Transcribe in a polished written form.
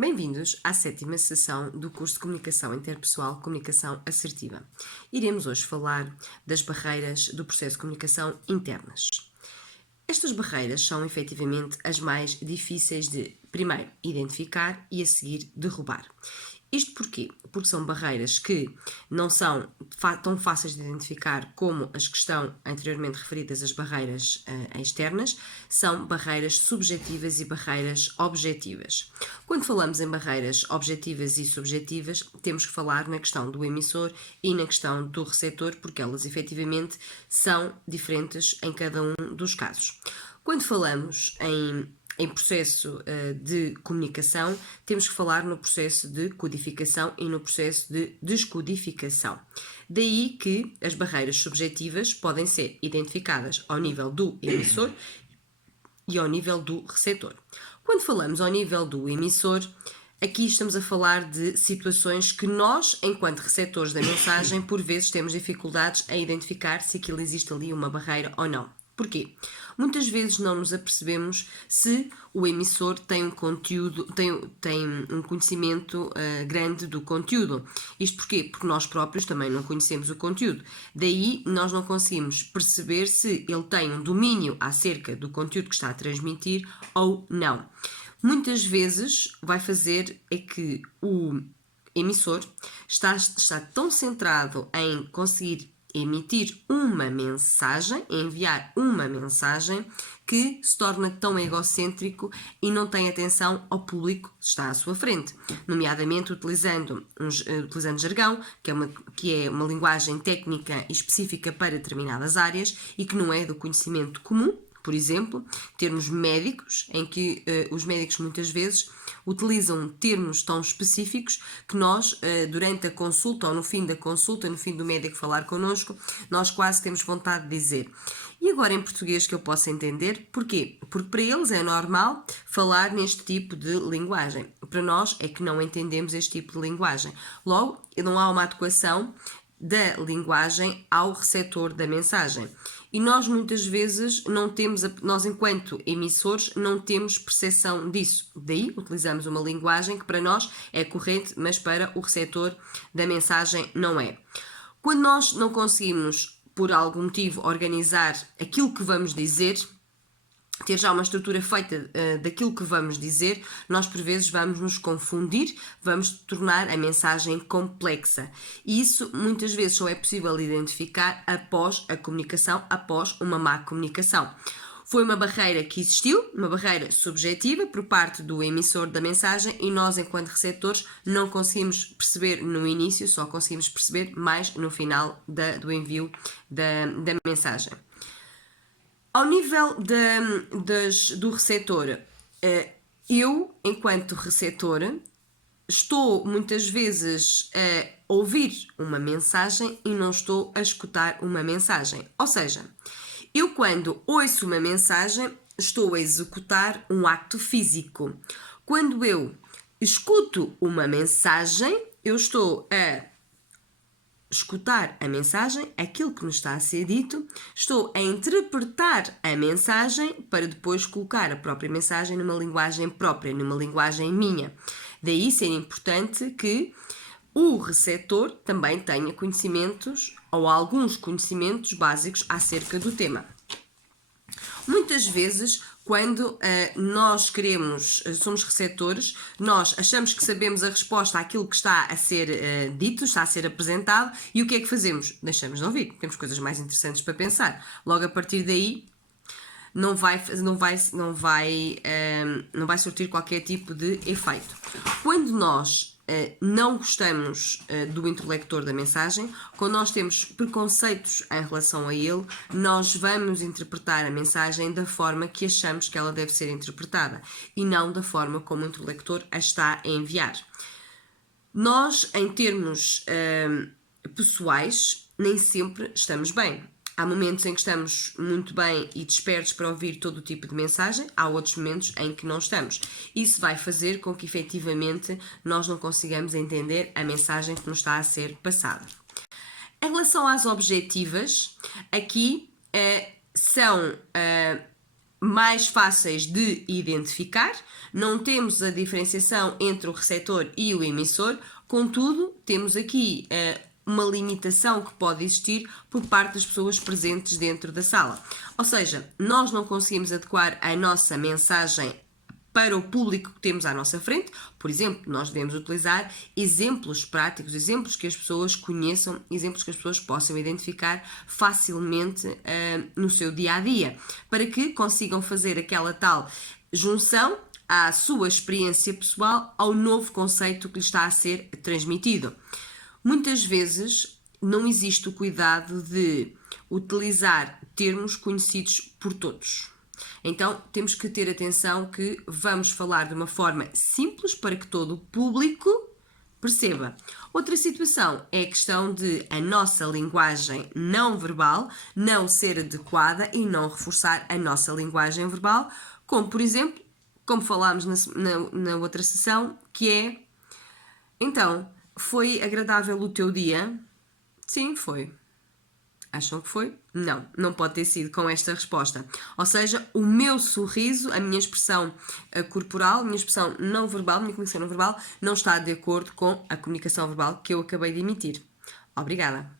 Bem-vindos à 7ª sessão do curso de Comunicação Interpessoal, Comunicação Assertiva. Iremos hoje falar das barreiras do processo de comunicação internas. Estas barreiras são efetivamente as mais difíceis de, primeiro, identificar e a seguir derrubar. Isto porquê? Porque são barreiras que não são tão fáceis de identificar como as que estão anteriormente referidas, as barreiras externas, são barreiras subjetivas e barreiras objetivas. Quando falamos em barreiras objetivas e subjetivas, temos que falar na questão do emissor e na questão do receptor, porque elas efetivamente são diferentes em cada um dos casos. Quando falamos em processo de comunicação, temos que falar no processo de codificação e no processo de descodificação. Daí que as barreiras subjetivas podem ser identificadas ao nível do emissor e ao nível do receptor. Quando falamos ao nível do emissor, aqui estamos a falar de situações que nós, enquanto receptores da mensagem, por vezes temos dificuldades a identificar se aquilo existe ali uma barreira ou não. Porquê? Muitas vezes não nos apercebemos se o emissor tem um conteúdo, tem um conhecimento grande do conteúdo. Isto porquê? Porque nós próprios também não conhecemos o conteúdo. Daí nós não conseguimos perceber se ele tem um domínio acerca do conteúdo que está a transmitir ou não. Muitas vezes vai fazer é que o emissor está tão centrado em conseguir emitir uma mensagem, enviar uma mensagem, que se torna tão egocêntrico e não tem atenção ao público que está à sua frente, nomeadamente utilizando jargão, que é uma linguagem técnica específica para determinadas áreas e que não é do conhecimento comum. Por exemplo, termos médicos, em que os médicos muitas vezes utilizam termos tão específicos que nós, durante a consulta ou no fim da consulta, no fim do médico falar connosco, nós quase temos vontade de dizer. E agora em português que eu possa entender, porquê? Porque para eles é normal falar neste tipo de linguagem. Para nós é que não entendemos este tipo de linguagem. Logo, não há uma adequação da linguagem ao receptor da mensagem. E nós muitas vezes nós enquanto emissores não temos percepção disso. Daí utilizamos uma linguagem que para nós é corrente, mas para o receptor da mensagem não é. Quando nós não conseguimos, por algum motivo, organizar aquilo que vamos dizer, ter já uma estrutura feita daquilo que vamos dizer, nós por vezes vamos nos confundir, vamos tornar a mensagem complexa. E isso muitas vezes só é possível identificar após a comunicação, após uma má comunicação. Foi uma barreira que existiu, uma barreira subjetiva por parte do emissor da mensagem e nós, enquanto receptores, não conseguimos perceber no início, só conseguimos perceber mais no final do envio da mensagem. Ao nível do receptor, eu, enquanto receptor, estou muitas vezes a ouvir uma mensagem e não estou a escutar uma mensagem. Ou seja, eu quando ouço uma mensagem, estou a executar um acto físico. Quando eu escuto uma mensagem, eu estou a escutar a mensagem, aquilo que nos está a ser dito, estou a interpretar a mensagem para depois colocar a própria mensagem numa linguagem própria, numa linguagem minha. Daí ser importante que o receptor também tenha conhecimentos ou alguns conhecimentos básicos acerca do tema. Muitas vezes, quando nós somos receptores, nós achamos que sabemos a resposta àquilo que está a ser dito, está a ser apresentado, e o que é que fazemos? Deixamos de ouvir, temos coisas mais interessantes para pensar. Logo a partir daí, não vai surtir qualquer tipo de efeito. Quando nós não gostamos do interlocutor da mensagem, quando nós temos preconceitos em relação a ele, nós vamos interpretar a mensagem da forma que achamos que ela deve ser interpretada e não da forma como o interlocutor a está a enviar. Nós, em termos pessoais, nem sempre estamos bem. Há momentos em que estamos muito bem e despertos para ouvir todo o tipo de mensagem, há outros momentos em que não estamos. Isso vai fazer com que efetivamente nós não consigamos entender a mensagem que nos está a ser passada. Em relação às objetivas, aqui são mais fáceis de identificar, não temos a diferenciação entre o receptor e o emissor, contudo, temos aqui uma limitação que pode existir por parte das pessoas presentes dentro da sala. Ou seja, nós não conseguimos adequar a nossa mensagem para o público que temos à nossa frente. Por exemplo, nós devemos utilizar exemplos práticos, exemplos que as pessoas conheçam, exemplos que as pessoas possam identificar facilmente no seu dia-a-dia, para que consigam fazer aquela tal junção à sua experiência pessoal ao novo conceito que lhe está a ser transmitido. Muitas vezes não existe o cuidado de utilizar termos conhecidos por todos. Então, temos que ter atenção que vamos falar de uma forma simples para que todo o público perceba. Outra situação é a questão de a nossa linguagem não verbal não ser adequada e não reforçar a nossa linguagem verbal, como, por exemplo, como falámos na outra sessão, que é: então, foi agradável o teu dia? Sim, foi. Acham que foi? Não, não pode ter sido com esta resposta. Ou seja, o meu sorriso, a minha expressão corporal, a minha expressão não verbal, a minha comunicação não verbal, não está de acordo com a comunicação verbal que eu acabei de emitir. Obrigada.